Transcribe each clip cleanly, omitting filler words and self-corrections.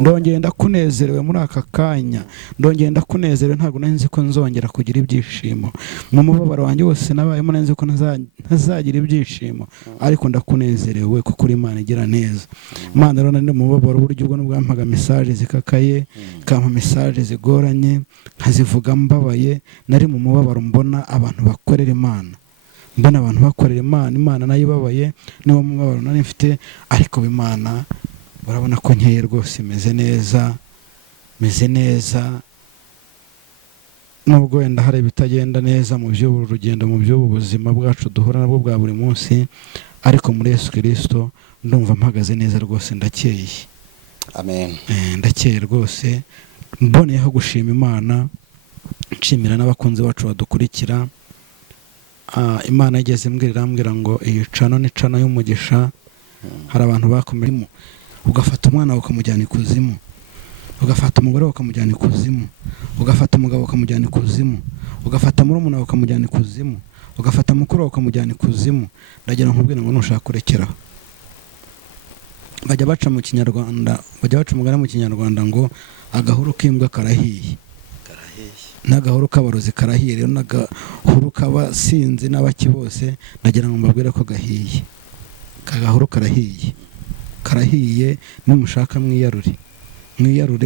ndongeye ndakunezerewe muri aka kanya, ndongeye ndakunezerewe, ntabwo nzi ko nzongera kugira ibyishimo mu mubabaro wanjye wose nabayemo, nzi ko ntazagira ibyishimo, ariko ndakunezerewe kuko uri Imana igira neza. Imana rero ndi mu mubabaro, uburyo ubwo bwampaga message zikakaye, kampa message zigoranye, nkazivuga mbabaye, nari mu mubabaro, mbona abantu bakorera Imana, mbona abantu bakorera Imana, Imana nayo ibabaye, niwo mubabaro nari mfite, ariko Imana urabona ko nkeye rwose, meze neza, nubwo wenda hari ibitagenda neza mu by'ubu rugendo, mu by'ubu buzima bwacu duhura nabwo bwa buri munsi, ariko muri Yesu Kristo ndumva mpagaze neza rwose, ndakeye. Amen. Ndakeye rwose, mboneyeho gushima Imana, nshimira n'abakunzi bacu badukurikira. Imana yigeze irambwira ngo iyi cano ni cano y'umugisha. Hari abantu bakomeramo, ugafata umwana ukamujyana ikuzimu, ugafata umugore ukamujyana ikuzimu, ugafata umugabo ukamujyana ikuzimu, ugafata murumuna ukamujyana ikuzimu, ugafata mukuru ukamujyana ikuzimu. Ndagira nkubwira ngo nushaka kurekeraho. Bajya baca mu Kinyarwanda, bajya baca umugani mu Kinyarwanda ngo agahuru k'imbwa karahiye, n'agahuru k'abarozi karahiye. Rero n'agahuru k'abasinzi n'abaki bose ndagira ngo mbabwire ko gahiye. Kagahuru karahiye, nimushaka mwiyarure,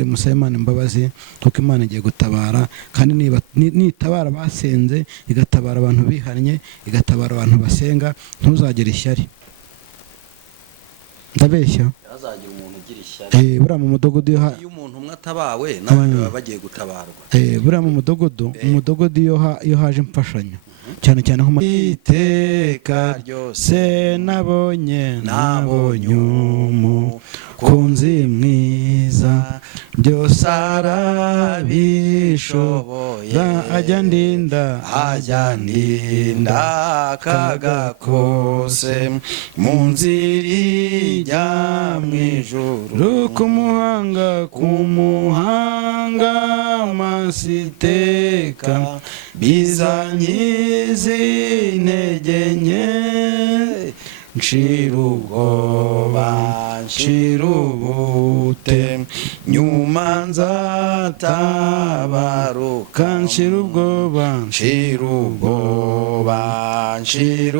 musabe Imana imbabazi, kuko Imana igiye gutabara, kandi nitabara basenze, igatabara abantu bihannye, igatabara abantu basenga, ntuzagire ishyari. Ndabeshya? Azagira umuntu ugira ishyari. Buriya mu mudogodo iyo umuntu umwe atabawe n'abandi baba bagiye gutabarwa. Buriya mu mudogodo iyo haje imfashanyo, cyane cyane nko iteka ryose nabonye umukunzi mwiza, byose arabishoboye, ajya ndinda akaga kose, mu nzira ijya mu ijuru, ku muhanga masiteka, bizanyiza intege nke, nshira ubute, nyuma nzatabaruka, nshira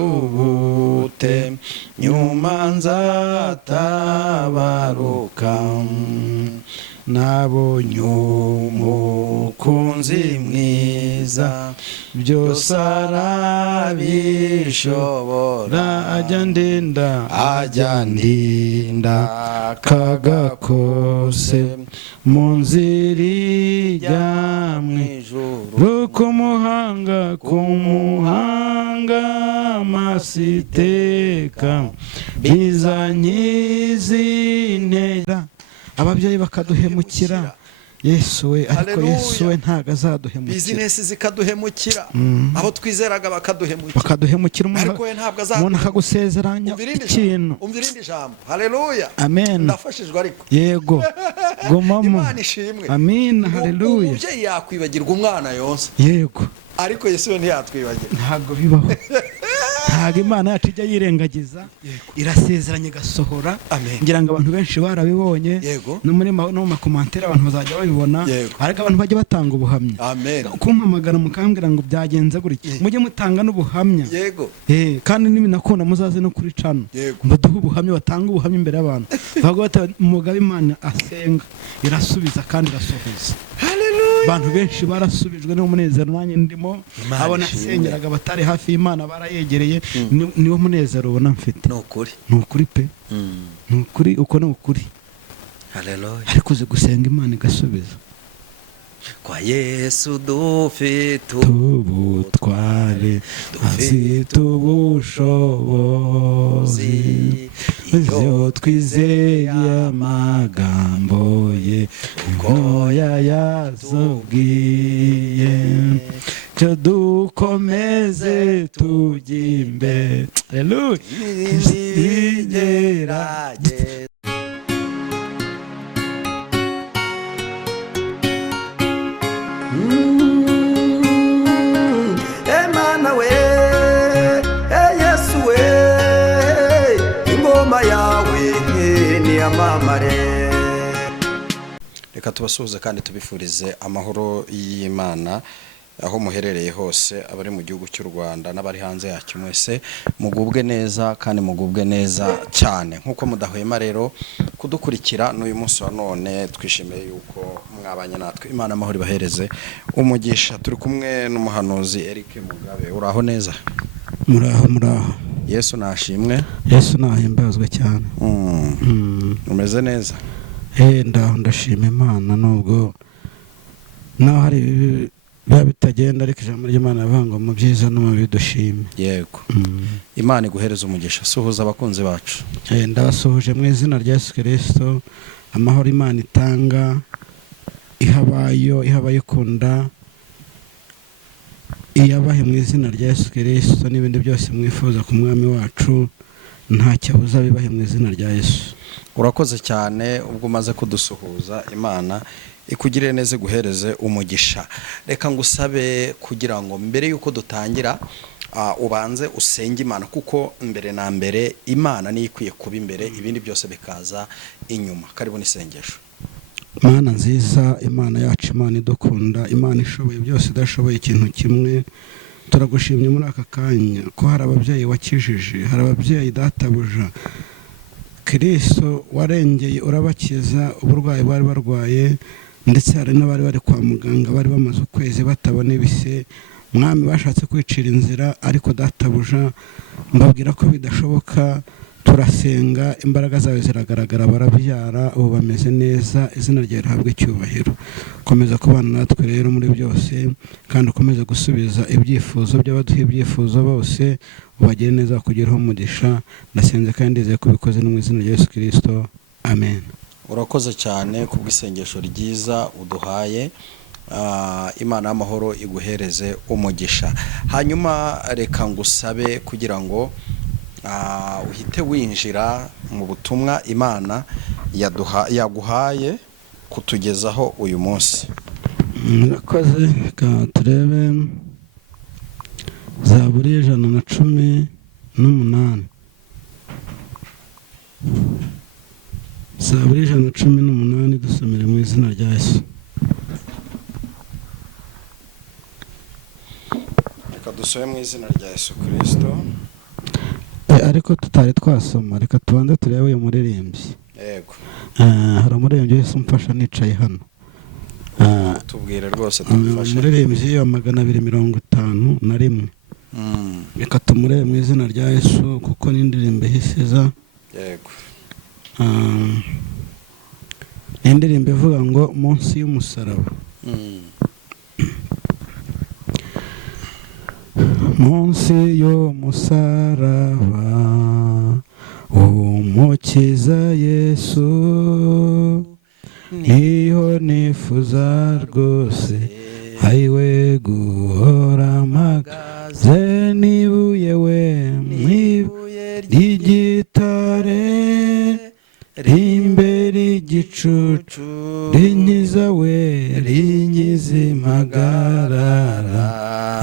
ubute, nyuma nzatabaruka. Nabonye umukunzi mwiza, byose arabishobora, ajya ndinda akaga kose, mu nzira ijya mu ijuru, ku muhanga masiteka, bizanyiza intege. Ababyeyi bakaduhemukira, Yesu we, ariko Yesu we ntago azaduhemukira. Business zikaduhemukira, aho twizeraga bakaduhemukira, umuntu akagusezeranya ikintu. Umva irindi jambo. Haleluya. Amen. Ndafashijwe ariko. Yego. Gomamo. Imana ishimwe. Amen. Haleluya. Umubyeyi yakwibagirwa umwana yonse. Yego. Ariko Yesu we ntiyatwibagira. Ntago bibaho. Ntago Imana yacu ijya yirengagiza, irasezeranye gasohora. Ngira ngo abantu benshi barabibonye, no mu makomantere abantu bazajya babibona, ariko abantu bajya batanga ubuhamya. Kumpamagara mukambwira ngo byagenze gutya, mujye mutanga n'ubuhamya. Kandi n'ibinakunda muzaze no kuri cano, mbaduhe ubuhamya, batanga ubuhamya imbere y'abantu, bavuga bati umugabo Imana asenga irasubiza kandi irasohoza. Abantu benshi barasubijwe n'umunezero, nanjye ndimo, abona asengeraga batari hafi y'Imana barayegereye, niwo munezero ubona mfite. Nukuri pe, nukuri, uko nukuri. Haleluya. Ariko uzi gusenga Imana igasubiza. Kwa Yesu dufite ubutware, dufite ubushobozi, iyo twizeye amagambo ye, uko yayatubwiye, cyo dukomeze tujye imbere. Haleluya. Emana we, Yesu we, ingoma yawe ni amamare. reka tubasuhuze kandi tubifurize amahoro y'Imana aho muherereye hose, abari mu gihugu cy'u Rwanda n'abari hanze yacyo, mwese mugubwe neza kandi mugubwe neza cyane. Nkuko mudahwema rero kudukurikira n'uyu munsi wa none, twishimiye yuko mwabanye natwe. Imana amahoro ibahereze umugisha. Turi kumwe n'umuhanuzi Eric Mugabe. Uraho neza? Muraho. Yesu nashimwe. Yesu nahimbazwe cyane. Umeze neza? Ndashima Imana, nubwo naho hari biba bitagenda, ariko ijambo ry'Imana rivuga ngo mu byiza no mu bibi dushime. Yego. Imana iguhereza umugisha. Suhuza abakunzi bacu. Ndabasuhuje mu izina rya Yesu Kristo. Amahoro Imana itanga ihabaye ikunda, iyabahe mu izina rya Yesu Kristo, n'ibindi byose mwifuza ku mwami wacu nta cyabuza bibahe mu izina rya Yesu. Urakoze cyane ubwo umaze kudusuhuza. Imana ikugirire neza, guhereze umugisha. Reka ngusabe kugira ngo mbere yuko dutangira ubanze usenge Imana, kuko mbere na mbere Imana niyo ikwiye kuba imbere, ibindi byose bikaza inyuma. Karibu n'isengesho. Mana nziza, Imana yacu, Imana idukunda, Imana ishoboye byose, idashoboye ikintu kimwe, turagushimye muri aka kanya ko hari ababyeyi wakijije, hari ababyeyi databuja Kristo warengeye urabakiza uburwayi bari barwaye, ndetse hari n'abari bari kwa muganga bari bamaze ukwezi batabona ibise. Mwami, bashatse kwicira inzira, ariko databuja mbabwira ko bidashoboka. Turasenga, imbaraga zawe ziragaragara, barabyara, ubu bameze neza. Izina ryawe rihabwe icyubahiro. Komeza kubana natwe rero muri byose, kandi ukomeza gusubiza ibyifuzo by'abaduha ibyifuzo bose, ubagire neza, bakugiraho umugisha. Ndasenze kandi ndizeye ko ubikoze no mu izina rya Yesu Kristo, amen. Urakoze cyane kubw'isengesho ryiza uduhaye. Imana y'amahoro iguhereze umugisha. Hanyuma reka ngusabe kugira ngo uhite winjira mu butumwa Imana yaguhaye kutugezaho uyu munsi. Murakoze. Reka turebe Zaburi 118. Zaburi 118, dusomere mu izina rya Yesu. Reka dusome mu izina rya Yesu Kristo. Ariko tutari twasoma, reka tubanze turebe uyu muririmbyi. Yego. Hari umuririmbyi wese umfasha nicaye hano. Tubwire rwose tumufashe. Umuririmbyi wa 251. Reka tumurebe mu izina rya Yesu, kuko n'indirimbo ihisiza. Yego. Indirimbo ivuga ngo munsi y'umusaraba. Munsi y'umusaraba umukiza Yesu, niho nifuza rwose ayiwe guhora mpagaze, nibuye we mwibuye ry'igitare, rimbere igicucu, rinkiza we rinkiza impagarara,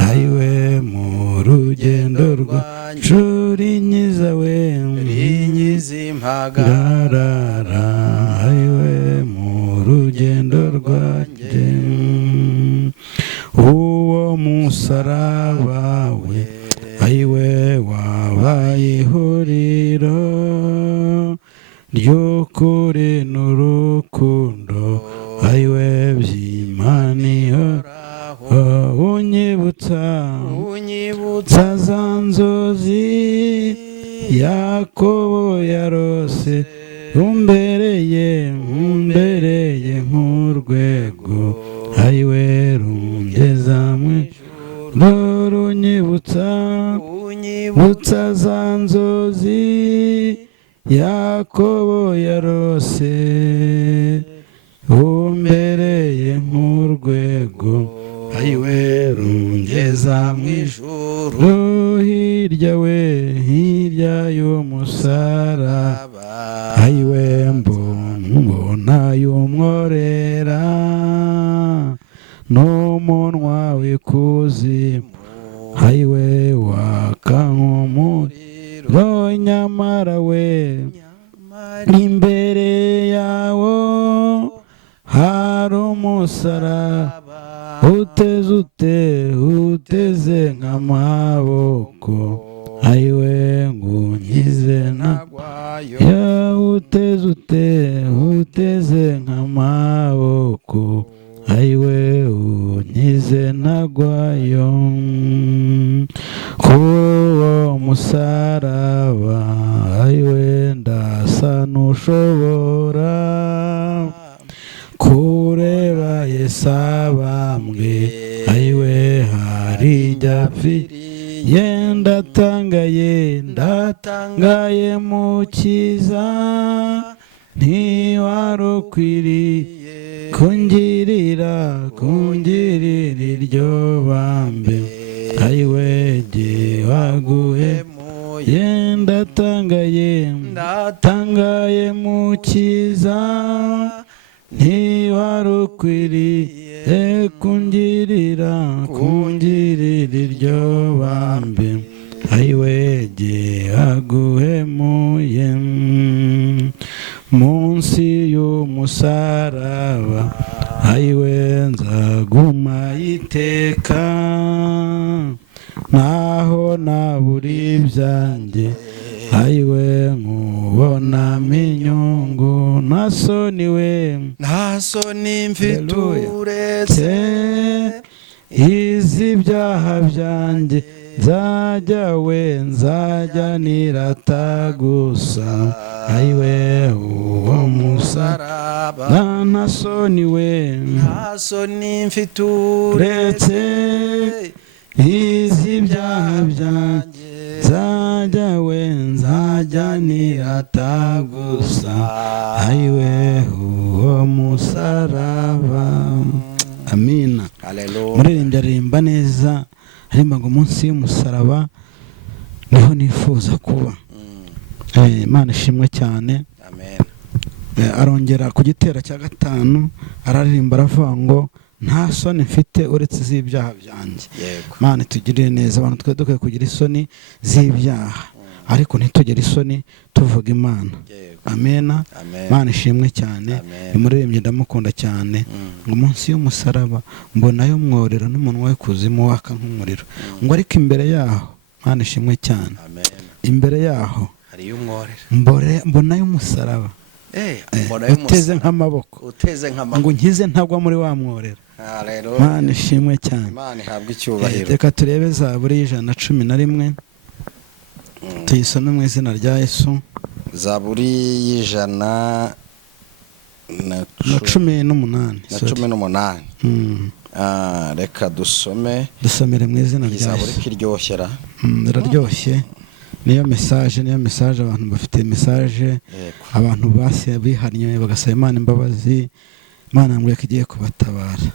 ayiwe mu rugendo rwacu, rinkiza we rinkiza impagarara, ayiwe mu rugendo rwanjye. Uwo musaraba we ayiwe wabaye ihuriro ry'ukuri n'urukundo, ayiwe by'Imana ihoraho, unyibutsa za nzozi Yakobo yarose, umbereye nk'urwego, ayiwe rungeza mw'ijuru, runyibutsa za nzozi Yakobo yarose, umbereye nk'urwego, ayiwe rungeza mw'ijuru, hirya y'umusaraba, ayiwe mbona y'umworera, n'umunwa w'ikuzimu, ayiwe waka nk'umuriro, nyamara we imbere yawo musaraba uteze uteze nk'amaboko ayiwe ngunyize ntagwayo uteze nk'amaboko ayiwe unyize ntagwayo kuwo musaraba ayiwe ndasa n'ushobora kureba Yesu abambwe ayiwe harijya apfiriye ndatangaye mukiza ntiwari ukwiriye kungirira iryo bambe ayiwe jye waguhemuye ndatangaye mukiza ntiwari ukwiriye kungirira iryo bambe ayiwe jye waguhemuye munsi y'umusaraba ayiwe nzaguma iteka naho nabura ibyanjye ayiwe nkubonamo inyungu nta soni mfite uretse izi byaha byanjye nzajya nirata gusa ayiwe uwo musaraba nta soni mfite uretse izi byaha byanjye nzajya nirata gusa ayiwe uwo musaraba. Amina. Muririmbyi aririmba neza arimba ngo munsi y'umusaraba niho nifuza kuba. Imana ishimwe cyane. Amen. Arongera ku gitero cya gatanu araririmba aravuga ngo nta soni mfite uretse z'ibyaha byanjye. Imana itugirire neza, abantu twe dukwiye kugira isoni z'ibyaha ariko ntitugire isoni tuvuga Imana. Amena. Imana ishimwe cyane. Imuririmbyi ndamukunda cyane ngo munsi y'umusaraba mbonayo mworera n'umunwa we kuzimu waka nk'umuriro ngo ariko imbere yaho Imana ishimwe cyane. Imbere yaho hariyo umworera mbonayo umusaraba uteze nk'amaboko ngo nkize ntagwa muri wa mworera. Imana ishimwe cyane. Imana ihabwe icyubahiro. Reka turebe Zaburi y'111 tuyisome mu izina rya Yesu. Zaburi y'118. Reka dusomere mu izina rya Yesu. Zaburi kiryoshera. Iraryoshye. Niyo message abantu bafite message, abantu bihannye bagasaba Imana imbabazi, Imana ngo yakigiye kubatabara.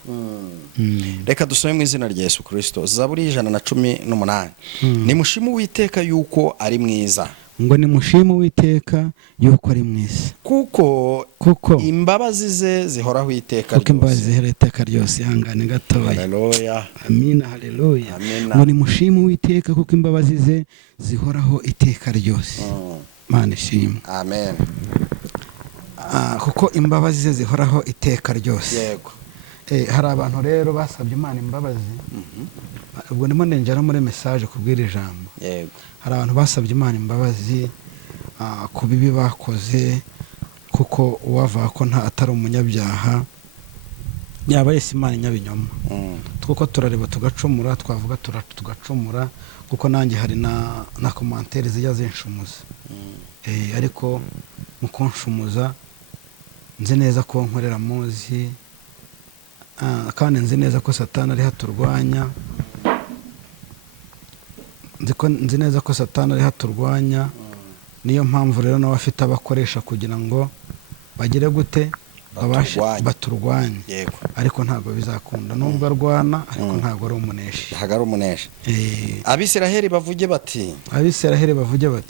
Reka dusome mu izina rya Yesu Kristo. Zaburi y'118. Nimushime Uwiteka yuko ari mwiza. Ngo nimushime Uwiteka yuko ari mwiza. Kuko imbabazi ze zihoraho iteka ryose. Kuko imbabazi zihoraho iteka ryose. Ihangane gatoya. Haleluya. Amina, haleluya. Ngo nimushime Uwiteka kuko imbabazi ze zihoraho iteka ryose. Imana ishimwe. Amen. Kuko imbabazi ze zihoraho iteka ryose. Yego. Hari abantu rero basabye Imana imbabazi. Ubwo ndimo ndengera muri message kubwira ijambo. Yego. Hari abantu basabye Imana imbabazi ku bibi bakoze, kuko uwavuga ko atari umunyabyaha yaba yese Imana inyabinyoma. Kuko turareba tugacumura, twavuga tugacumura, kuko nanjye hari na commentaire zijya zinshumuza. Ariko mu kunshumuza nzi neza ko nkorera muzi, kandi nzi neza ko Satani ari haturwanya. Nzi neza ko Satani ari haturwanya. Niyo mpamvu rero nawe afite abakoresha kugira ngo bagire gute baturwanye. Ariko ntabwo bizakunda nubwo arwana, ariko ntabwo ari umuneshi. Abisiraheli bavuge bati.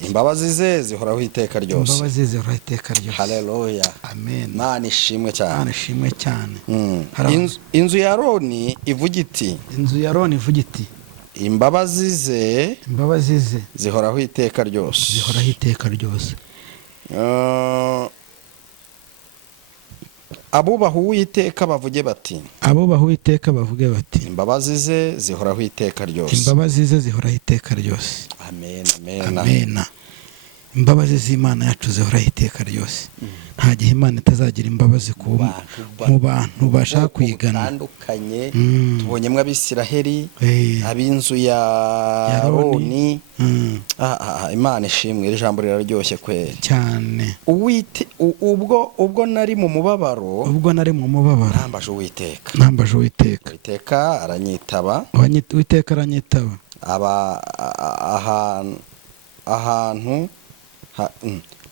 Imbabazi ze zihoraho iteka ryose. Haleluya. Amen. Imana ishimwe cyane. Inzu ya Aroni ivuga iti. Imbabazi ze zihoraho iteka ryose. abubaha Uwiteka bavuge bati, abubaha Uwiteka bavuge bati, imbabazi ze zihoraho iteka ryose. imbabazi ze zihoraho iteka ryose. Amen, amen. Amen. Imbabazi z'Imana yacu zihoraho iteka ryose. Nta gihe Imana itazagira imbabazi mu bantu bashaka kwigana. Tandukanye tubonyemo Abisiraheli, ab'inzu ya Aroni. Imana ishimwe, iri jambo riraryoshye kweri cyane. ubwo nari mu mubabaro, nambaje Uwiteka. Uwiteka aranyitaba. Uwiteka aranyitaba. Ahantu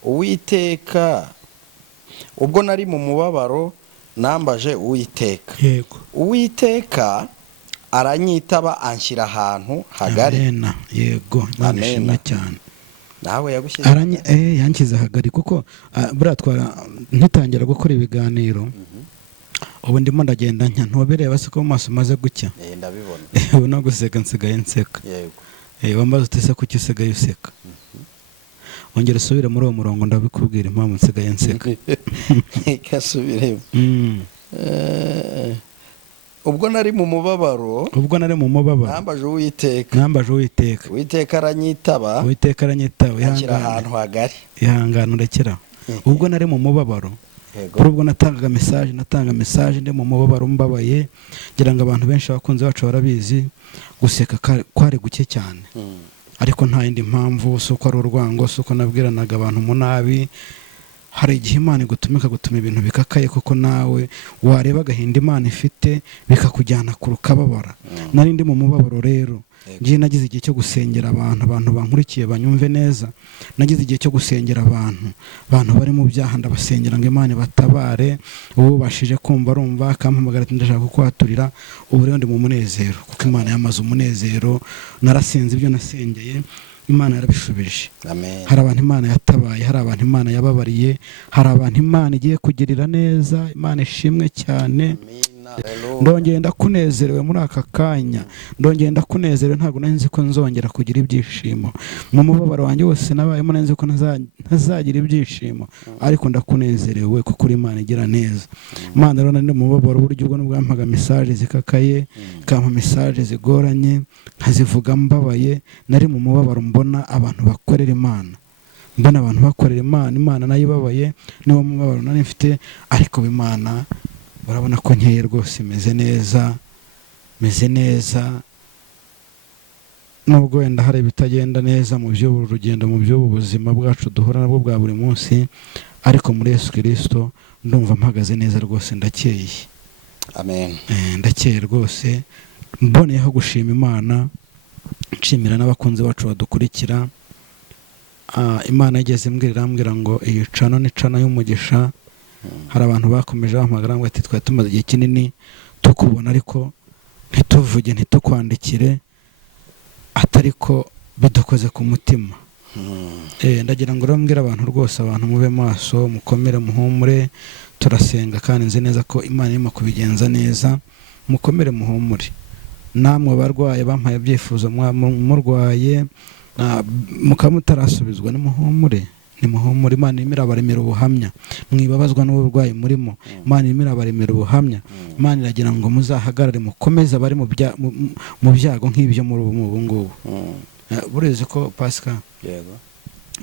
Uwiteka, ubwo nari mu mubabaro nambaje Uwiteka. Yego. Uwiteka aranyitaba anshyira ahantu hagari. Amen. Yego. Amen cyane. Nawe yagushyize yankize hagari kuko buratwara ntitangira gukora ibiganiro. Ubu ndimo ndagenda ntobere se ko mu maso maze gucya. Ndabibona. Ubu no guseka nsigaye nseka. Yego. Wambaze utese kuki usigaye useka. Ongera usubire muri uwo murongo ndabikubwira impamvu nsigaye nseka. Kasubire. Ubwo nari mu mubabaro, nambaje Uwiteka. Uwiteka aranyitaba. Anshyira ahantu hagari. Ihangane urekera. Ubwo nari mu mubabaro. Kuri ubwo natanga message ndi mu mubabaro mbabaye, ngira ngo abantu benshi abakunzi bacu barabizi, guseka kwari guke cyane. Ariko nta yindi mpamvu, suko ari urwango, suko nabwiranaga abantu munabi. Hari igihe Imana igutumika gutuma ibintu bikakaye, kuko nawe wareba agahinda Imana ifite bikakujyana ku rukababara. Nari ndi mu mubabaro rero, ngiye nagize igihe cyo gusengera abantu bankurikiye banyumve neza. Nagize igihe cyo gusengera abantu bari mu byaha, ndabasengera ngo Imana batabare. Ubu bashije kumva arumva akampamagara ati ndashaka kukwaturira. Ubu rero ndi mu munezero, kuko Imana yamaze umunezero. Narasenze ibyo nasengeye, Imana yarabishubije. Amen. Hari abantu Imana yatabaye, hari abantu Imana yababariye, hari abantu Imana igiye kugirira neza. Imana ishimwe cyane. Ndongeye ndakunezerewe muri aka kanya. Ndongeye ndakunezerewe, ntabwo nari nzi ko nzongera kugira ibyishimo. Mu mubabaro wanjye wose nabayemo nari nzi ko ntazagira ibyishimo, ariko ndakunezerewe kuko uri Imana igira neza. Imana rero nari mu mubabaro, uburyo ubwo nubwampaga message zikakaye, kampa message zigoranye, nkazivuga mbabaye. Nari mu mubabaro, mbona abantu bakorera Imana. Imana nayo ibabaye, niwo mubabaro nari mfite. Ariko Imana urabona ko nkeye rwose, meze neza. Nubwo wenda hari ibitagenda neza mu by'ubu rugendo, mu by'ubu buzima bwacu duhura nabwo bwa buri munsi, ariko muri Yesu Kristo ndumva mpagaze neza rwose, ndakeye. Amen. Ndakeye rwose. Mboneyeho gushima Imana, nshimira n'abakunzi bacu badukurikira. Imana yigeze imbwira ngo iyi cano ni cano y'umugisha. Hari abantu bakomeje bahamagara ngo ati twari tumaze igihe kinini tukubona, ariko ntituvuge ntitukwandikire, atariko bidukoze ku mutima. Ndagira ngo urambwira abantu rwose, abantu mube maso, mukomere, muhumure. Turasenga kandi nzi neza ko Imana irimo kubigenza neza. Mukomere, muhumure. Namwe barwaye bampaye ibyifuzo murwaye mukaba mutarasubizwa, nimuhumure. Imana irimo irabaremera ubuhamya. Mwibabazwa n'uburwayi murimo, Imana irimo irabaremera ubuhamya. Imana iragira ngo muzahagarare, mukomeze abari mu byago nk'ibyo muri ubu ngubu. Burezi ko Pasika,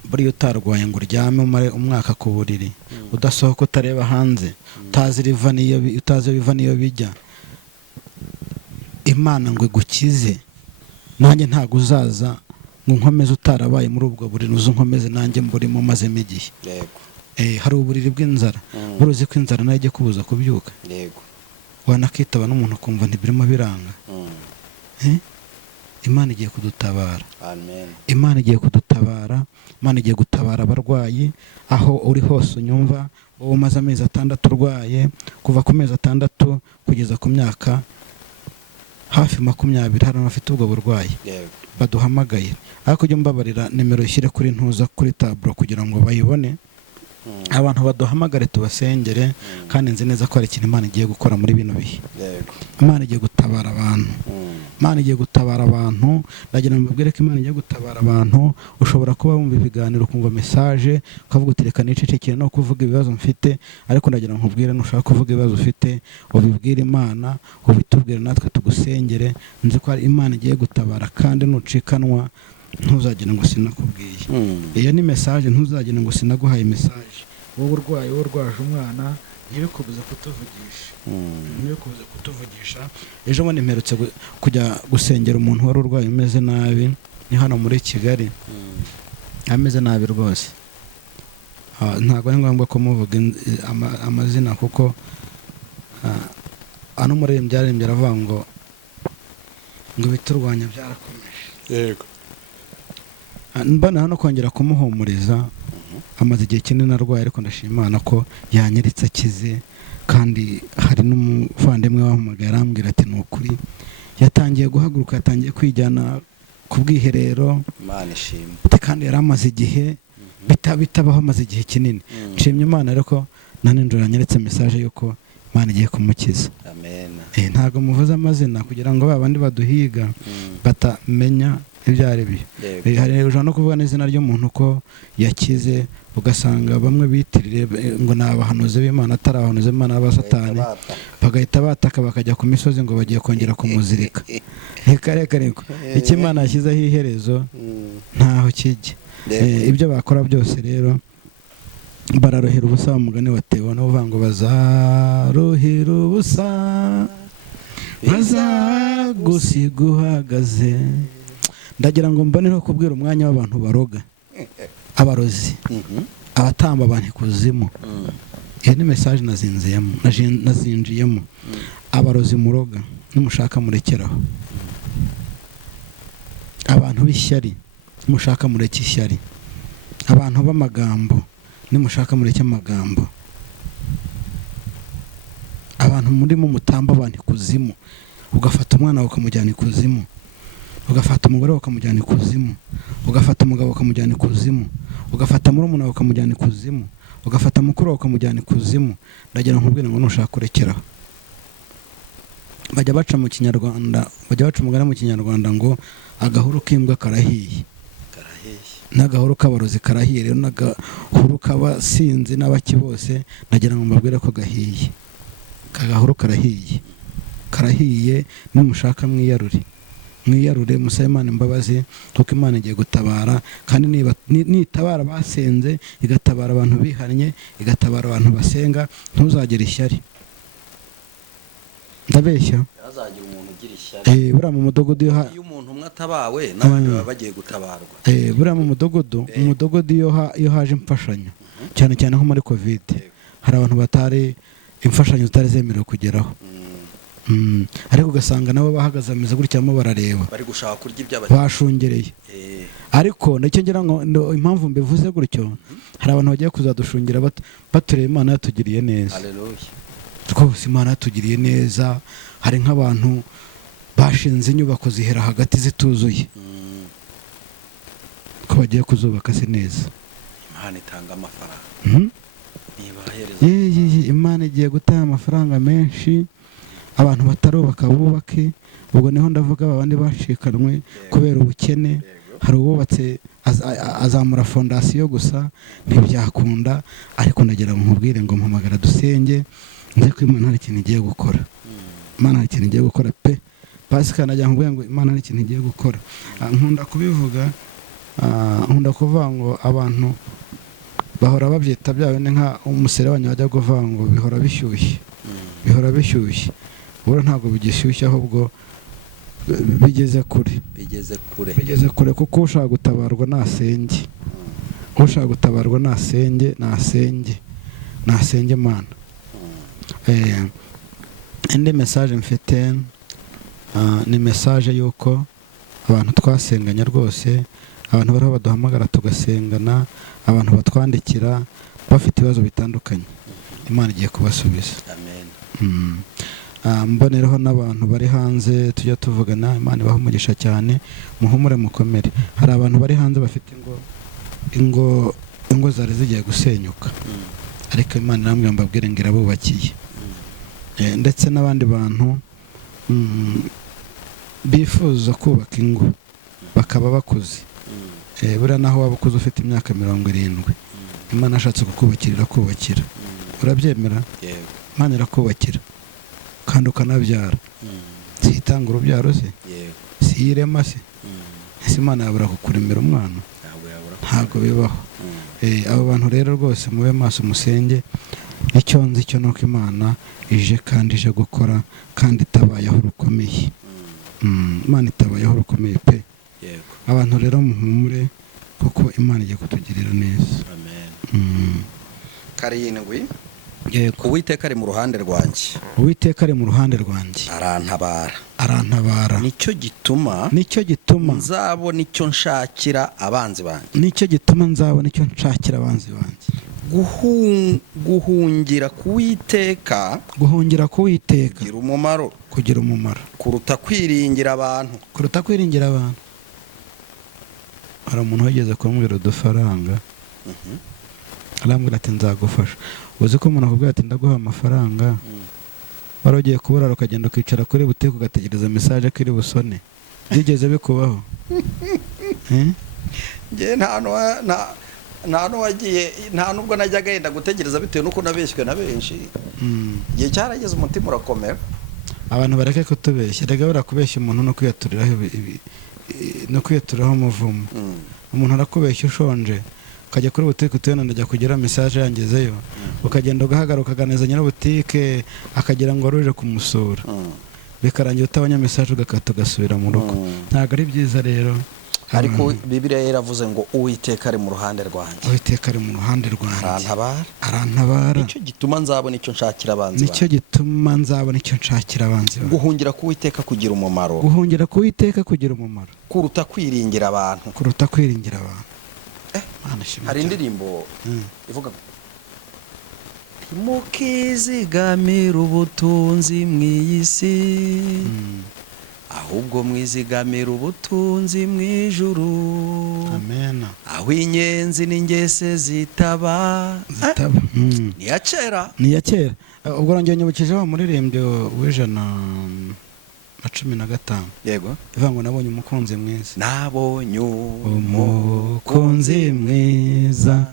buriya utarwaye ngo uryame umare umwaka ku buriri, udasohoka, utareba hanze, utazi biva n'iyo bijya, Imana ngo igukize. Nanjye ntabwo uzaza ngo nkomeze utarabaye muri ubwo buriri, uzi nkomeze nanjye mburimo mazemo igihe. Hari uburiri bw'inzara. Buruzi ko inzara nayo ijya kubuza kubyuka. Wanakitaba n'umuntu ukumva ntibirimo biranga. Imana igiye kudutabara. Amen. Imana igiye kudutabara. Imana igiye gutabara abarwayi aho uri hose unyumva. Wowe umaze amezi 6 urwaye, kuva ku mezi 6 kugeza ku myaka hafi 20, hari abafite ubwo burwayi. Baduhamagaye. Ariko ujye mbabarira nimero ishyire kuri ntuza kuri tablo kugira ngo bayibone. Abantu baduhamagare tubasengere, kandi nzi neza ko hari ikintu Imana igiye gukora muri bino bihe. Imana igiye gutabara abantu. Imana igiye gutabara abantu. Ndagira ngo mbabwire ko Imana igiye gutabara abantu. Ushobora kuba wumva ibiganiro ukumva message ukavuga uti reka nicecekere no kuvuga ibibazo mfite, ariko ndagira ngo nkubwire nushaka kuvuga ibibazo ufite ubibwire Imana, ubitubwire natwe tugusengere. Nzi ko Imana igiye gutabara kandi nucikanwa ntuzagire ngo sinakubwiye. Iyo ni message, ntuzagire ngo sinaguhaye message. Wowe urwaye, wowe urwaje umwana, ntibikubuze kutuvugisha. Ejo bundi mperutse kujya gusengera umuntu wari urwaye umeze nabi, ni hano muri Kigali. Ameze nabi rwose. Ntabwo ari ngombwa ko muvuga amazina kuko ano muririmbyi yaririmbye aravuga ngo biturwanya byarakomeje. Yego. Mbona hano kongera kumuhumuriza. Amaze igihe kinini arwaye, ariko ndashima Imana ko yanyiritse akize. Kandi hari n'umuvandimwe wahamagaye arambwira ati ni ukuri yatangiye guhaguruka, yatangiye kwijyana ku bwiherero. Imana ishimwe. Kandi yari amaze igihe bitabaho, amaze igihe kinini. Nshimye Imana ariko na nijoro yanyeretse message yuko Imana igiye kumukiza. Amen. Ntabwo muvuze amazina kugira ngo babandi baduhiga batamenya ibyo ari byo. Hari ujana no kuvuga n'izina ry'umuntu ko yakize, ugasanga bamwe bitirire ngo ni abahanuzi b'Imana, atari abahanuzi b'Imana b'Abasatani, bagahita bataka bakajya ku misozi ngo bagiye kongera kumuzirika. Reka icyo Imana yashyizeho iherezo ntaho kijya. Ibyo bakora byose rero bararohera ubusa. Umugani watewe no uvuga ngo bazaruhira ubusa, bazagusiga uhagaze. Ndagira ngo mboneho kubwira umwanya w'abantu baroga, abarozi, abatamba abantu ikuzimu. Iyo ni message nazinjiyemo. Abarozi muroga nimushaka murekeraho. Abantu b'ishyari nimushaka mureke ishyari. Abantu b'amagambo nimushaka mureke amagambo. Abantu murimo mutamba abantu ikuzimu, ugafata umwana ukamujyana ikuzimu, ugafata umugore ukamujyana ikuzimu, ugafata umugabo ukamujyana ikuzimu, ugafata murumuna ukamujyana ikuzimu, ugafata mukuru ukamujyana ikuzimu. Ndagira nkubwire ngo nushaka kurekeraho. Bajya baca umugani mu Kinyarwanda ngo agahuru k'imbwa karahiye. N'agahuru k'abarozi karahiye. Rero n'agahuru k'abasinzi n'abaki bose ndagira ngo mbabwire ko gahiye. Kagahuru karahiye. Nimushaka mwiyarure musabe Imana imbabazi, kuko Imana igiye gutabara. Kandi nitabara basenze, igatabara abantu bihannye, igatabara abantu basenga, ntuzagire ishyari. Ndabeshya? Yazagira umuntu ugira ishyari. Buriya mu mudogodo iyo umuntu umwe atabawe n'abandi baba bagiye gutabarwa. Buriya mu mudogodo iyo haje imfashanyo, cyane cyane nko muri Covid, hari abantu batari imfashanyo zitari zemerewe kugeraho. Ariko ugasanga nabo bahagaze ameze gutya barimo barareba, bari gushaka kurya iby'abandi, bashungereye. Ariko ndacyo ngira ngo impamvu mbivuze gutyo, hari abantu bagiye kuzadushungira batureba Imana yatugiriye neza. Haleluya. Twose Imana yatugiriye neza. Hari nk'abantu bashinze inyubako zihera hagati zituzuye, ko bagiye kuzubaka se neza. Imana itanga amafaranga. Imana igiye gutanga amafaranga menshi, abantu batarubaka bubake. Ubwo niho ndavuga abandi bacikanwe kubera ubukene. Hari uwubatse azamura fondasiyo gusa ntibyakunda, ariko ndagira ngo nkubwire ngo mpamagara dusenge, nzi ko Imana hari ikintu igiye gukora. Imana hari ikintu igiye gukora pe. Pasika najya nkubwira ngo Imana hari ikintu igiye gukora. Nkunda kubivuga, nkunda kuvuga ngo abantu bahora babyita byawe ni nka umuserebanya wajya kuvuga ngo bihora bishyushye. Bihora bishyushye. Ubwo ntabwo bigishyushye, ahubwo bigeze kure kuko ushaka gutabarwa nasenge. Ushaka gutabarwa nasenge Imana. Indi message mfite ni message yuko abantu twasenganya rwose, abantu bariho baduhamagara tugasengana, abantu batwandikira bafite ibibazo bitandukanye, Imana igiye kubasubiza. Amen. Mbonereho n'abantu bari hanze tujya tuvugana, Imana ibaha umugisha cyane, muhumure mukomere. Hari abantu bari hanze bafite ingo zari zigiye gusenyuka, ariko Imana irambwira mbabwire ngo irabubakiye. Ndetse n'abandi bantu bifuza kubaka ingo bakaba bakuze. Buriya naho waba ukuze ufite imyaka 70, Imana ashatse kukubakira irakubakira. Urabyemera? Imana irakubakira kandi ukanabyara. Sitanga urubyaro se? Si irema se? Ese Imana yabura kukuremera umwana? Ntabwo bibaho. Abo bantu rero rwose mube maso musenge. Icyo nzi cyo nuko Imana ije kandi ije gukora kandi itabayeho rukomeye. Imana itabayeho rukomeye pe. Abantu rero muhumure kuko Imana igiye kutugirira neza. Amen. Karindwi. Uwiteka ari mu ruhande rwanjye. Uwiteka ari mu ruhande rwanjye. Arantabara. Nicyo gituma nzabona icyo nshakira abanzi banjye. Nicyo gituma nzabona icyo nshakira abanzi banjye. Guhungira kuwiteka kugira umumaro kuruta kwiringira abantu. Hari umuntu wigeze kumubwira udufaranga, arambwira ati nzagufasha. Uzi ko umuntu akubwira ati ndaguha amafaranga, wari ugiye kuburara ukagenda ukicara kuri butike ugategereza message ko iri busone. Byigeze bikubaho? Nge nta wagiye, nta nubwo najyaga yenda gutegereza bitewe nuko nabeshywe na benshi. Igihe cyarageze umutima urakomera. Abantu bareke kutubeshya. Rega barakubeshya umuntu no kwiyaturiraho no kwiyaturiraho umuvumo. Umuntu arakubeshya ushonje ukajya kuri butike utuyana ndajya kugira message yangezeyo, ukagenda ugahagaruka ukaganeza nyira butike akagira ngo aruje kumusura, bikarangira utabanya message ugakata ugasubira mu rugo. Ntabwo ari byiza rero. Ariko Bibiliya yaravuze ngo Uwiteka ari mu ruhande rwanjye. Uwiteka ari mu ruhande rwanjye. Arantabara. Nicyo gituma nzabona icyo nshakira abanzi banjye. Guhungira ku Uwiteka kugira umumaro. Kuruta kwiringira abantu. Hari indirimbo ivuga mukizigamira ubutunzi mw'isi, ahubwo mwizigamira ubutunzi mw'ijuru. Amen. Aho inyenzi n'ingese zitaba. Ni ya kera. Ubwo rongeye nyibukije wa muririmbyo w'115. Yego. Ivuga ngo nabonye umukunzi mwiza. Nabonye umukunzi mwiza,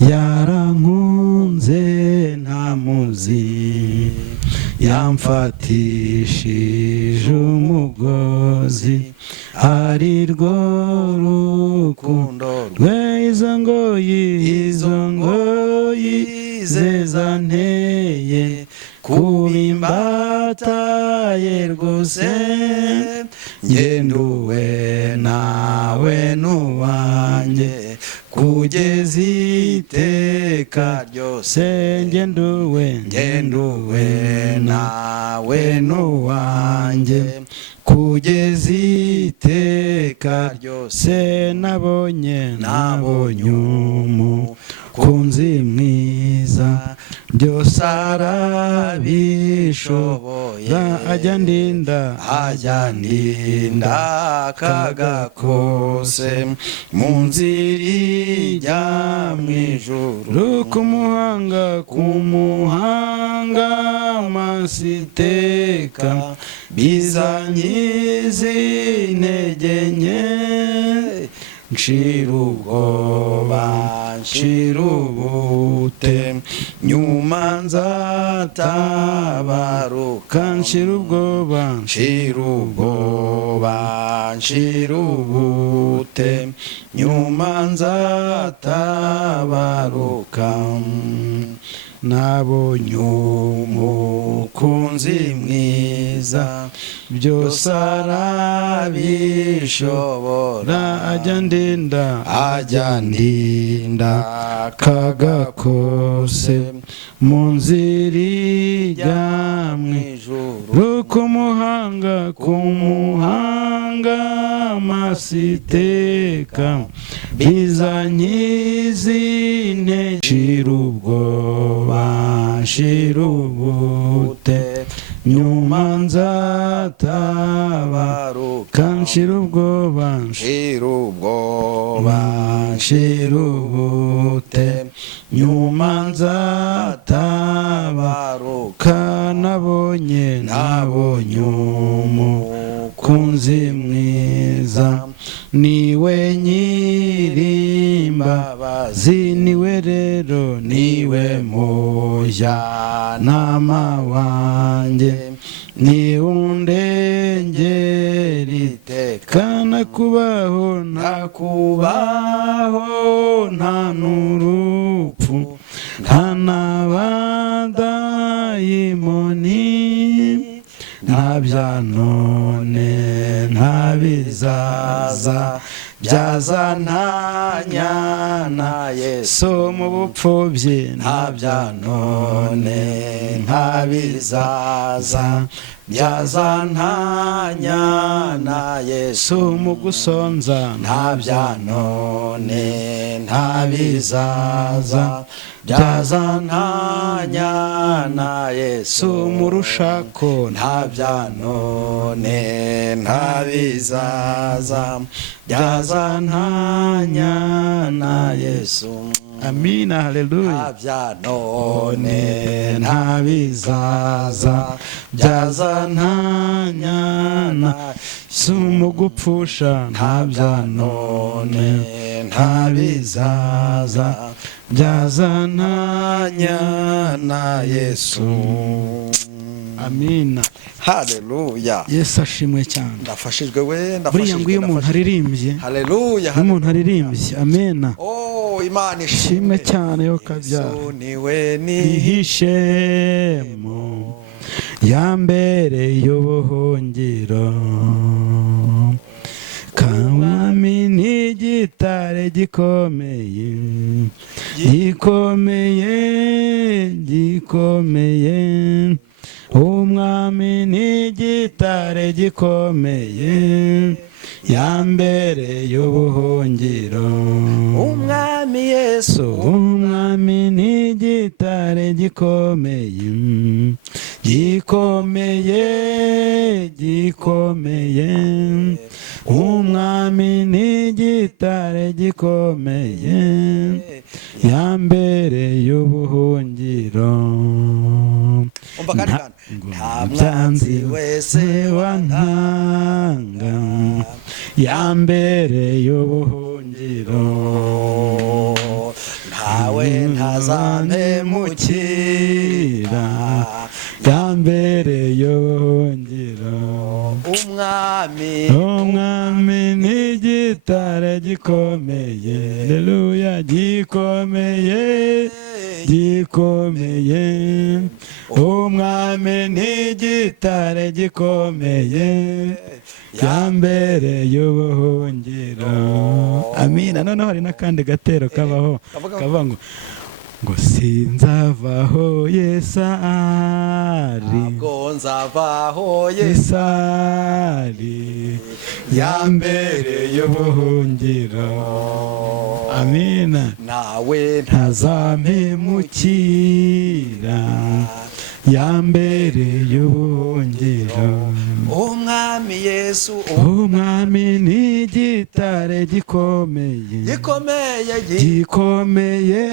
yarankunze ntamuzi, yamfatishije umugozi, ari rwo rukundo rwe. Izo ngoyi ze zanteye kubimbataye rwose, ngenduwe nawe nuwanjye kugeza iteka ryose. Ngenduwe nawe nuwanjye kugeza iteka ryose. Nabonye umukunzi mwiza, byose arabishoboye, ajya ndinda akaga kose, mu nzira ijya mw'ijuru. Kumuhanga masiteka, bizanyiza intege nke. Nshira ubute, nyuma nzatabaruka. Nshira ubute, nyuma nzatabaruka. Nabonye umukunzi mwiza, byose arabishobora, ajya ndinda akaga kose, mu nzira ijya mw'ijuru. Kumuhanga masiteka, bizanyiza intege. Nshira ubute, nyuma nzatabaruka. Nshira ubute, nyuma nzatabaruka. Nabonye umukunzi mukunzi mwiza, niwe nyirimbabazi, niwe rero niwe mujyanama wanjye, ni undengera iteka, nakubaho nta n'urupfu, nta n'abadayimoni, nta bya none nta bizaza, byaza nta nyana Yesu mu bupfubyi, nta bya none nta bizaza, byaza nta nyana Yesu mu gusonza, nta bya none nta bizaza, byaza nta nyana Yesu mu rushako, nta bya none nta bizaza, byaza nta nyana Yesu. Amina, haleluya. Nta bya none nta bizaza, byaza nta nyana Yesu mu gupfusha, nta bya none nta bizaza, byaza nta nyana Yesu. Amina, haleluya. Yesu ashimwe cyane. Ndafashijwe we, ndafashijwe. Buriya ngo iyo umuntu aririmbye, haleluya, umuntu aririmbye, amena. Oh, Imana ishimwe cyane yo kabya. Niwe nihishemo, yambere y'ubuhungiro, kamwami n'igitare gikomeye, gikomeye, gikomeye, umwami n'igitare gikomeye, yambere y'ubuhungiro, umwami Yesu, umwami n'igitare gikomeye, gikomeye, gikomeye, umwami n'igitare gikomeye, yambere y'ubuhungiro, nta mwanzi wese wantanga, yambere y'ubuhungiro, ntawe ntazampemukira, yambere y'ubuhungiro, umwami n'igitare gikomeye, haleluya, gikomeye, gikomeye, umwami n'igitare gikomeye, yambere y'ubuhungiro. Amina. Noneho hari n'akandi gatero kabaho kavuga ngo sinzavaho Yesu ari, ntabwo nzavaho Yesu ari, yambere y'ubuhungiro. Amina. nawe ntazampemukira, yambere y'ubuhungiro, umwami Yesu, umwami n'igitare gikomeye, gikomeye, gikomeye,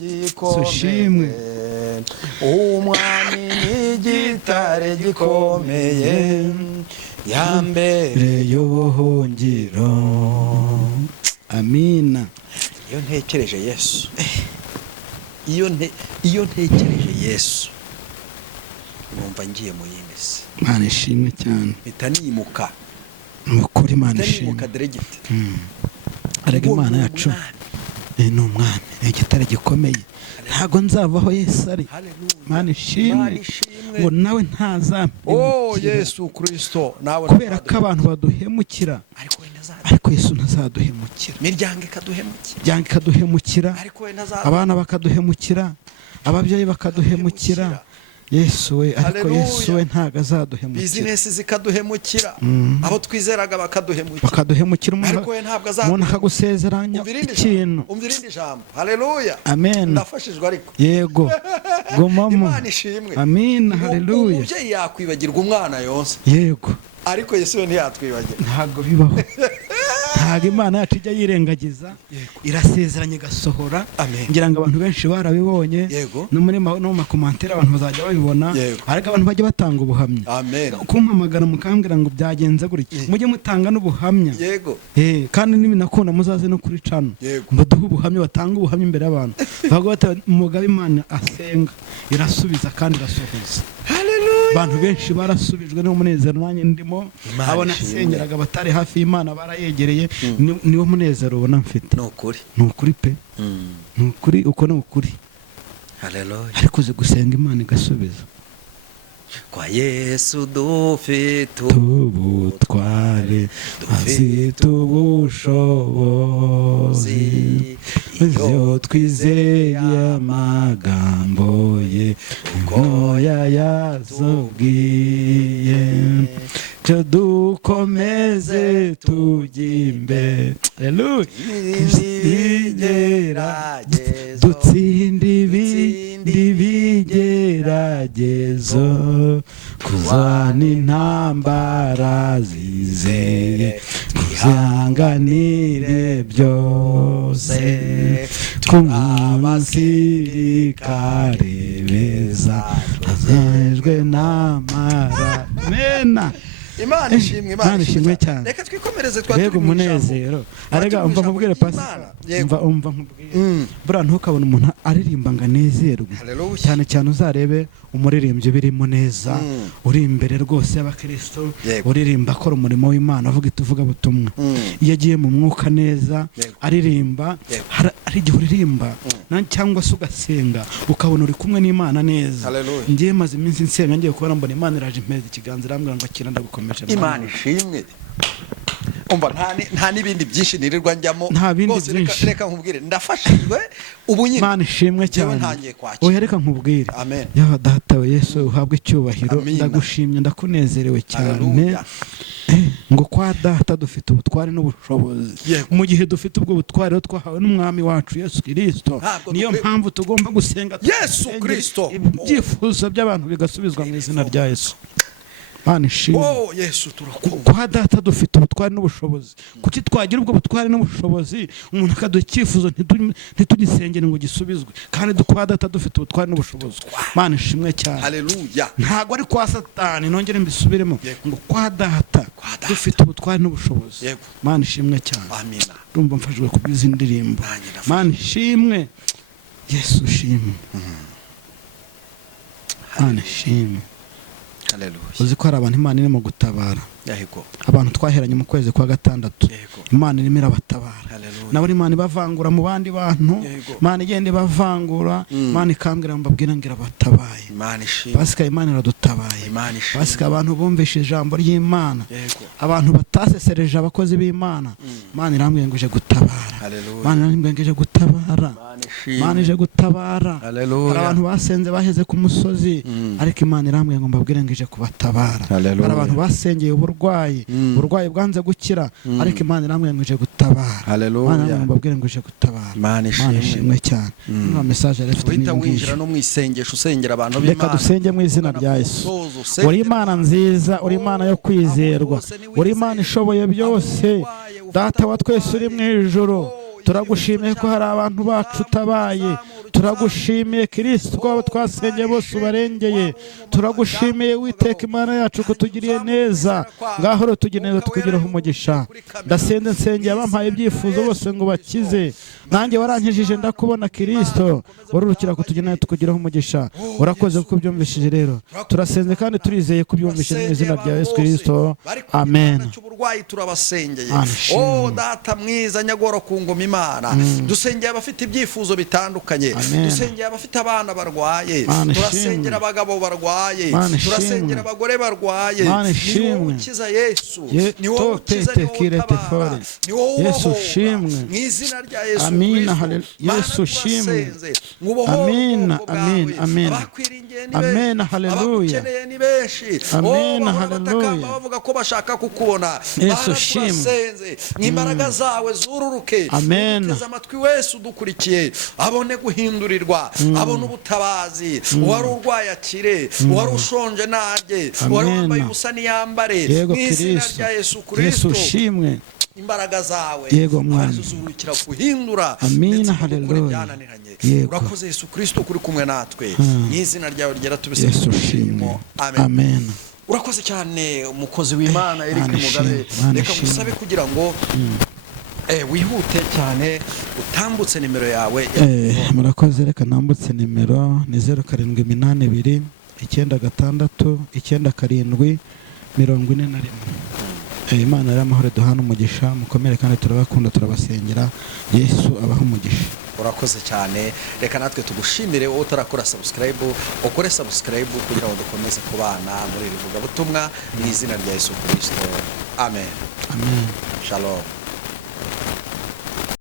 gikomeye, umwami n'igitare gikomeye, yambere y'ubuhungiro. Amina. Iyo ntekereje Yesu, iyo ntekereje Yesu, numva ngiye mu yindi si. Imana ishimwe cyane. Mpita nimuka. Nukuri Imana ishimwe. Nimuka diregiti. Arega Imana yacu ni umwami, ni igitare gikomeye, ntago nzavaho Yesu ari. Imana ishimwe ngo nawe ntazampemukira. Oh Yesu Kristo, nawe kubera ko abantu baduhemukira, ariko Yesu ntazaduhemukira. Miryango ikaduhemukira, abana bakaduhemukira, ababyeyi bakaduhemukira, Yesu we, ariko Yesu we ntago azaduhemukira. Business zikaduhemukira, aho twizeraga bakaduhemukira, umuntu akagusezeranya ikintu. Umva irindi jambo. Haleluya. Amen. Ndafashijwe ariko. Yego. Gomamo. Imana ishimwe. Amina. Haleluya. Umubyeyi yakwibagirwa umwana yonse. Yego. Ariko Yesu we ntiyatwibagira. Ntago bibaho. ntago Imana yacu ijya yirengagiza, irasezeranye igasohora. Ngira ngo abantu benshi barabibonye, no mu makomantere abantu bazajya babibona, ariko abantu bajya batanga ubuhamya. Kumpamagara mukambwira ngo byagenze gutya, mujye mutanga n'ubuhamya. Kandi n'ibinakunda muzaze no kuri cano muduhe ubuhamya, batanga ubuhamya imbere y'abantu, bavuga bati umugabo Imana asenga irasubiza kandi irasohoza. Abantu benshi barasubijwe n'umunezero, nanjye ndimo. Abona asengeraga batari hafi y'Imana barayegereye, niwo munezero ubona mfite. Ni ukuri pe, ni ukuri, uko ni ukuri. Ariko uzi gusenga Imana igasubiza. Kwa Yesu dufite ubutware, dufite ubushobozi, iyo twizeye amagambo ye, uko yayatubwiye, cyo dukomeze tujye imbere, dutsinde ibindi bigeragezo, kuzana intambara zizeye, twihanganire byose, tw'abasirikare beza, bazejwe n'amara. Mena Imana ishimwe cyane. Reka twikomereze twaturi umunezero. Arega umva nkubwire pastor, umva nkubwire. Bura ntukabona umuntu aririmba ngo anezerwe. Cyane cyane uzarebe umuririmbyi birimo neza, uri imbere rwose y'abakristo, uririmba akora umurimo w'Imana, avuga ituvuga butumwa. Iyo agiye mu mwuka neza aririmba, ari igihe uririmba cyangwa se ugasenga ukabona uri kumwe n'Imana neza. Ngiye maze iminsi nsenga, ngiye kubona mbona Imana iraje impeza ikiganza, irambwira ngo akira ndagukomeza. Imana ishimwe. Umva nta n'ibindi byinshi nirirwa njyamo, bose reka nkubwire ndafashijwe ubu nyine. Imana ishimwe cyane. Oya reka nkubwire. Yaha data we Yesu uhabwe icyubahiro, ndagushimye ndakunezerewe cyane. Ngo kwa data dufite ubutware n'ubushobozi. Mu gihe dufite ubwo butware twahawe n'umwami wacu Yesu Kristo, niyo mpamvu tugomba gusenga Yesu Kristo, ibyifuzo by'abantu bigasubizwa mu izina rya Yesu. Imana ishimwe. Yesu turakumva. Kwa data dufite ubutware n'ubushobozi. Kuki twagira ubwo butware n'ubushobozi umuntu akaduha icyifuzo ntitugisengere ngo gisubizwe, kandi kwa data dufite ubutware n'ubushobozi. Imana ishimwe cyane. Haleluya. Ntago ari kwa Satani, nongere mbisubiremo ngo kwa data dufite ubutware n'ubushobozi. Imana ishimwe cyane. Amina. Ndumva mfashijwe kubwiza indirimbo. Imana ishimwe. Yesu ishimwe. Imana ishimwe. Uzi ko hari abantu Imana irimo gutabara. Abantu twaheranye mu kwezi kwa gatandatu, Imana irimo irabatabara. Nabo Imana ibavangura mu bandi bantu, Imana igenda ibavangura, Imana ikambwira mbabwira ngo irabatabaye. Pasika Imana iradutabaye. Pasika abantu bumvise ijambo ry'Imana, abantu batasesereje abakozi b'Imana, Imana irambwira ngo ije gutabara. Imana irambwira ngo ije gutabara. Imana ije gutabara. Hari abantu basenze baheze ku musozi, ariko Imana irambwira ngo mbabwire ngo ije kubatabara. Hari abantu basengeye uburwayi bwanze gukira, ariko Imana irambwira ngo ije gutabara. Imana irambwira ngo mbabwire ngo ije gutabara. Imana ishimwe cyane. Niyo message yarafite uhita winjira no mu isengesho usengera abantu b'Imana. Reka dusenge mu izina rya Yesu. Uri Imana nziza, uri Imana yo kwizerwa, uri Imana ishoboye byose. Data wa twese uri mu ijuru, turagushimiye ko hari abantu bacu utabaye. Turagushimiye Kristo ko twasengeye bose ubarengeye. Turagushimiye Uwiteka Imana yacu ko tugiriye neza, ngaho rutugenera tukugireho umugisha. Ndasenze nsengeye abampaye ibyifuzo bose ngo bakize, nanjye warankijije ndakubona Kristo, ururukira kutugenera tukugireho umugisha. Urakoze kuko byumvishije rero, turasenze kandi turizeye kubyumvishije mu izina rya Yesu Kristo. Amen. Turabasengeye. Data mwiza nyagora ku ngoma Imana, dusengeye abafite ibyifuzo bitandukanye, dusengera abafite abana barwaye, turasengera abagabo barwaye, turasengera abagore barwaye. Ni wowe ukiza Yesu, ni wowe ukiza, ni wowe utabara, ni wowe ubohora mu izina rya Yesu. Amina. Yesu shimwe. Amina. Amina. Amina. Haleluya. Ni benshi. Amina. Haleluya. Bavuga ko bashaka kukubona. Yesu shimwe. Imbaraga zawe zururuke. Amina. Uteze amatwi wese udukurikiye abone guhindurirwa, abone ubutabazi. Uwari urwaye akire, uwari ushonje narye, uwari wambaye ubusa niyambare, mu izina rya Yesu Kristo. Yesu shimwe. imbaraga zawe Yego, Mwami. abazuzurukira guhindura Amina, ndetse no gukora haleluya. ibyananiranye. Yego. Urakoze Yesu Kristo kuri kumwe natwe mu izina ryawe ryera Yesu tubisabye. ushimwe. Amen. Amen. Urakoze cyane umukozi w'Imana Eric Mana Mugabe. ishimwe, Mana Reka ishimwe. ngusabe kugira ngo wihute cyane utambutse nimero yawe Murakoze, reka nambutse nimero ni 0782 96 97 41. Imana y'amahoro duhana umugisha, mukomere kandi turabakunda, turabasengera. Yesu abaha umugisha. urakoze cyane. Reka natwe tugushimire wowe utarakora subscribe, ukore subscribe kugira ngo dukomeze kubana muri iri vugabutumwa mu izina rya Yesu Kristo. Amen. Amen. Shalom.